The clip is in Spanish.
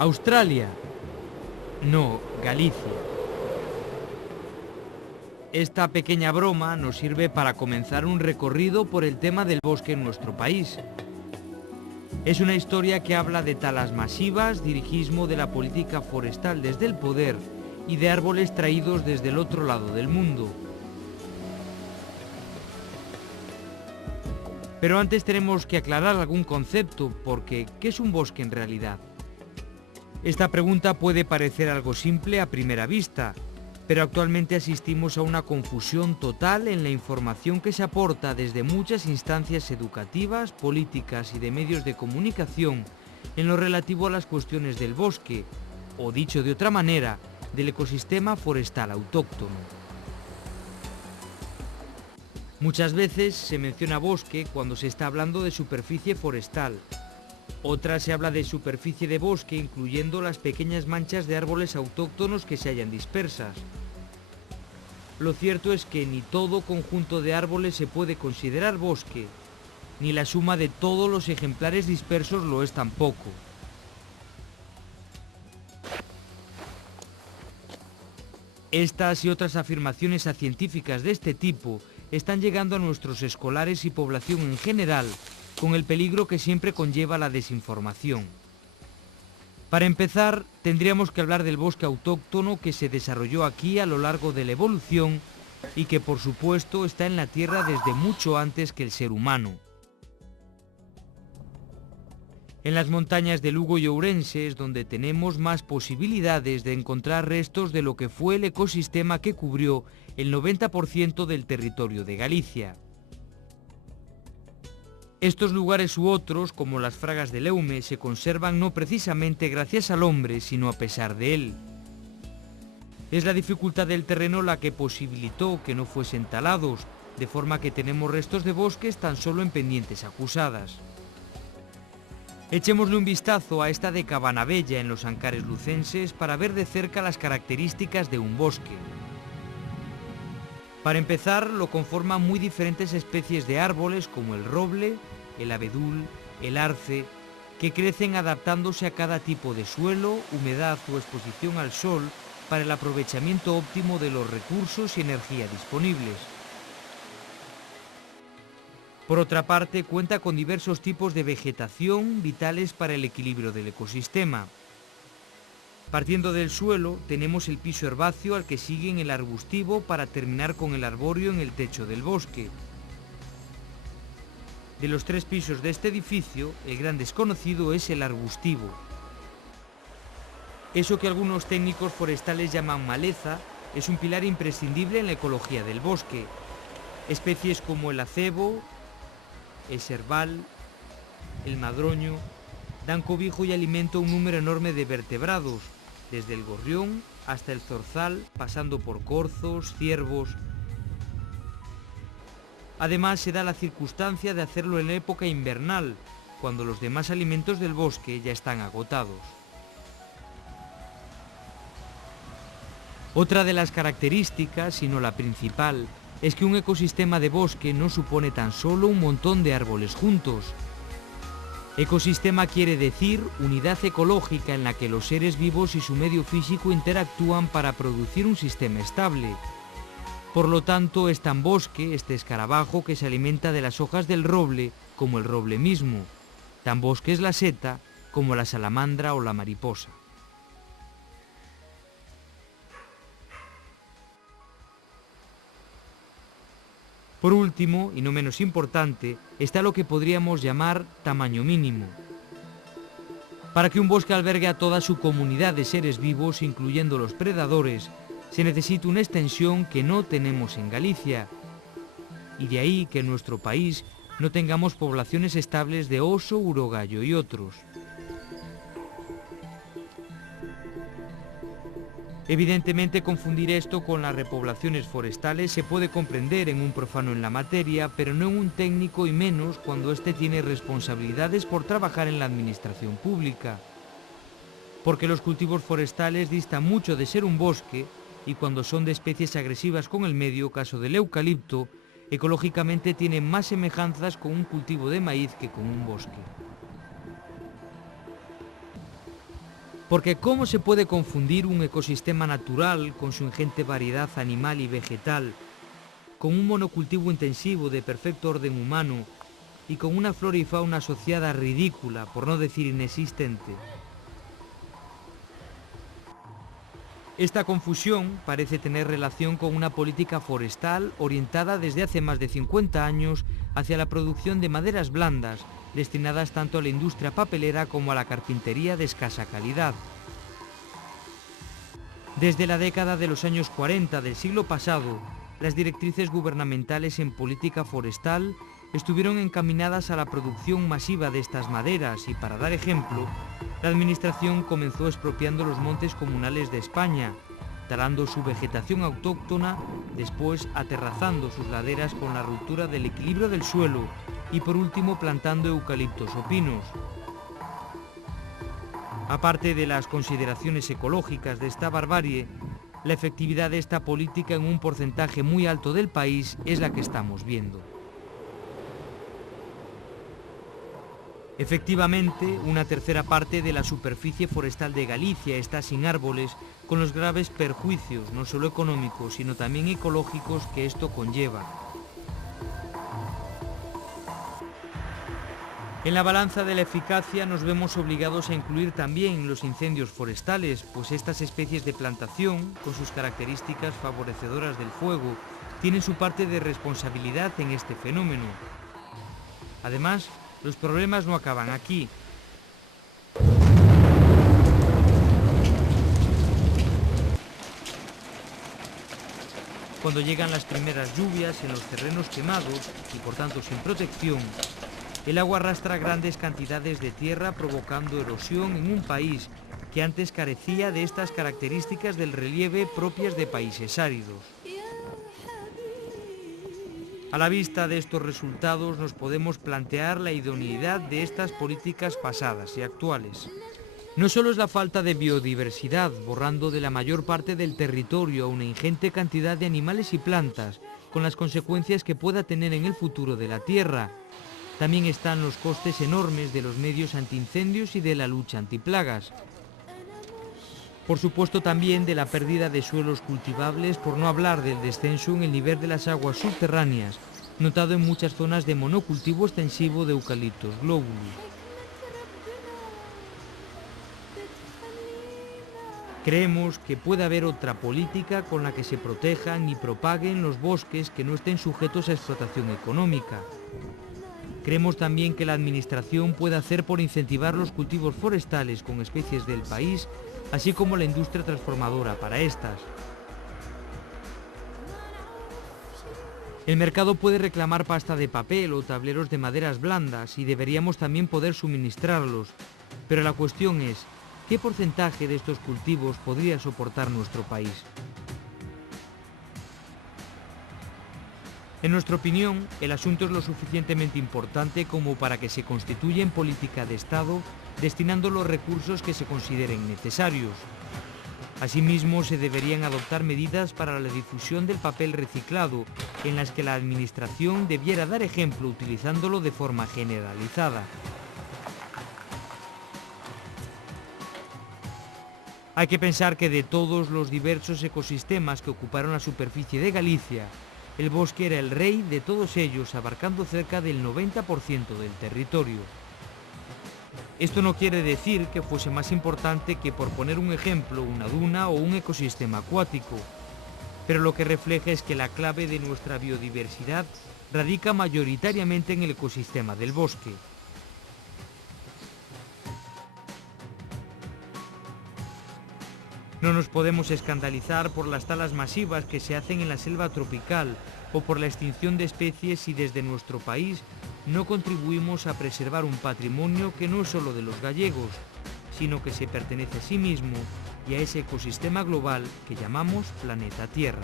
Australia. No, Galicia. Esta pequeña broma nos sirve para comenzar un recorrido por el tema del bosque en nuestro país. Es una historia que habla de talas masivas, dirigismo de la política forestal desde el poder y de árboles traídos desde el otro lado del mundo. Pero antes tenemos que aclarar algún concepto, porque ¿qué es un bosque en realidad? Esta pregunta puede parecer algo simple a primera vista, pero actualmente asistimos a una confusión total en la información que se aporta desde muchas instancias educativas, políticas y de medios de comunicación en lo relativo a las cuestiones del bosque, o dicho de otra manera, del ecosistema forestal autóctono. Muchas veces se menciona bosque cuando se está hablando de superficie forestal. Otras se habla de superficie de bosque incluyendo las pequeñas manchas de árboles autóctonos que se hallan dispersas. Lo cierto es que ni todo conjunto de árboles se puede considerar bosque, ni la suma de todos los ejemplares dispersos lo es tampoco. Estas y otras afirmaciones científicas de este tipo están llegando a nuestros escolares y población en general, con el peligro que siempre conlleva la desinformación. Para empezar, tendríamos que hablar del bosque autóctono que se desarrolló aquí a lo largo de la evolución y que por supuesto está en la Tierra desde mucho antes que el ser humano. En las montañas de Lugo y Ourense es donde tenemos más posibilidades de encontrar restos de lo que fue el ecosistema que cubrió el 90% del territorio de Galicia. Estos lugares u otros, como las fragas del Eume, se conservan no precisamente gracias al hombre, sino a pesar de él. Es la dificultad del terreno la que posibilitó que no fuesen talados, de forma que tenemos restos de bosques tan solo en pendientes acusadas. Echémosle un vistazo a esta de Cabanabella en los Ancares lucenses para ver de cerca las características de un bosque. Para empezar, lo conforman muy diferentes especies de árboles como el roble, el abedul, el arce, que crecen adaptándose a cada tipo de suelo, humedad o exposición al sol para el aprovechamiento óptimo de los recursos y energía disponibles. Por otra parte, cuenta con diversos tipos de vegetación vitales para el equilibrio del ecosistema. Partiendo del suelo, tenemos el piso herbáceo al que siguen el arbustivo para terminar con el arbóreo en el techo del bosque. De los 3 pisos de este edificio, el gran desconocido es el arbustivo. Eso que algunos técnicos forestales llaman maleza es un pilar imprescindible en la ecología del bosque. Especies como el acebo, el serbal, el madroño, dan cobijo y alimento a un número enorme de vertebrados, desde el gorrión hasta el zorzal, pasando por corzos, ciervos. Además, se da la circunstancia de hacerlo en la época invernal, cuando los demás alimentos del bosque ya están agotados. Otra de las características, si no la principal, es que un ecosistema de bosque no supone tan solo un montón de árboles juntos. Ecosistema quiere decir unidad ecológica en la que los seres vivos y su medio físico interactúan para producir un sistema estable. Por lo tanto, es tan bosque este escarabajo que se alimenta de las hojas del roble como el roble mismo. Tan bosque es la seta como la salamandra o la mariposa. Por último, y no menos importante, está lo que podríamos llamar tamaño mínimo. Para que un bosque albergue a toda su comunidad de seres vivos, incluyendo los predadores, se necesita una extensión que no tenemos en Galicia. Y de ahí que en nuestro país no tengamos poblaciones estables de oso, urogallo y otros. Evidentemente, confundir esto con las repoblaciones forestales se puede comprender en un profano en la materia, pero no en un técnico y menos cuando éste tiene responsabilidades por trabajar en la administración pública. Porque los cultivos forestales distan mucho de ser un bosque y cuando son de especies agresivas con el medio, caso del eucalipto, ecológicamente tienen más semejanzas con un cultivo de maíz que con un bosque. Porque ¿cómo se puede confundir un ecosistema natural con su ingente variedad animal y vegetal, con un monocultivo intensivo de perfecto orden humano y con una flora y fauna asociada ridícula, por no decir inexistente? Esta confusión parece tener relación con una política forestal orientada desde hace más de 50 años hacia la producción de maderas blandas, destinadas tanto a la industria papelera como a la carpintería de escasa calidad. Desde la década de los años 40 del siglo pasado, las directrices gubernamentales en política forestal estuvieron encaminadas a la producción masiva de estas maderas y, para dar ejemplo, la administración comenzó expropiando los montes comunales de España, talando su vegetación autóctona, después aterrazando sus laderas con la ruptura del equilibrio del suelo y por último plantando eucaliptos o pinos. Aparte de las consideraciones ecológicas de esta barbarie, la efectividad de esta política en un porcentaje muy alto del país es la que estamos viendo. Efectivamente, una tercera parte de la superficie forestal de Galicia está sin árboles, con los graves perjuicios, no solo económicos, sino también ecológicos que esto conlleva. En la balanza de la eficacia nos vemos obligados a incluir también los incendios forestales, pues estas especies de plantación, con sus características favorecedoras del fuego, tienen su parte de responsabilidad en este fenómeno. Además, los problemas no acaban aquí. Cuando llegan las primeras lluvias en los terrenos quemados y por tanto sin protección, el agua arrastra grandes cantidades de tierra provocando erosión en un país que antes carecía de estas características del relieve propias de países áridos. A la vista de estos resultados nos podemos plantear la idoneidad de estas políticas pasadas y actuales. No solo es la falta de biodiversidad, borrando de la mayor parte del territorio a una ingente cantidad de animales y plantas, con las consecuencias que pueda tener en el futuro de la tierra. También están los costes enormes de los medios antiincendios y de la lucha antiplagas. Por supuesto también de la pérdida de suelos cultivables, por no hablar del descenso en el nivel de las aguas subterráneas, notado en muchas zonas de monocultivo extensivo de Eucalyptus globulus. Creemos que puede haber otra política con la que se protejan y propaguen los bosques que no estén sujetos a explotación económica. Creemos también que la Administración puede hacer por incentivar los cultivos forestales con especies del país, así como la industria transformadora para estas. El mercado puede reclamar pasta de papel o tableros de maderas blandas y deberíamos también poder suministrarlos, pero la cuestión es, ¿qué porcentaje de estos cultivos podría soportar nuestro país? En nuestra opinión, el asunto es lo suficientemente importante como para que se constituya en política de Estado, destinando los recursos que se consideren necesarios. Asimismo, se deberían adoptar medidas para la difusión del papel reciclado, en las que la Administración debiera dar ejemplo utilizándolo de forma generalizada. Hay que pensar que de todos los diversos ecosistemas que ocuparon la superficie de Galicia, el bosque era el rey de todos ellos, abarcando cerca del 90% del territorio. Esto no quiere decir que fuese más importante que, por poner un ejemplo, una duna o un ecosistema acuático, pero lo que refleja es que la clave de nuestra biodiversidad radica mayoritariamente en el ecosistema del bosque. No nos podemos escandalizar por las talas masivas que se hacen en la selva tropical o por la extinción de especies si desde nuestro país no contribuimos a preservar un patrimonio que no es solo de los gallegos, sino que se pertenece a sí mismo y a ese ecosistema global que llamamos planeta Tierra.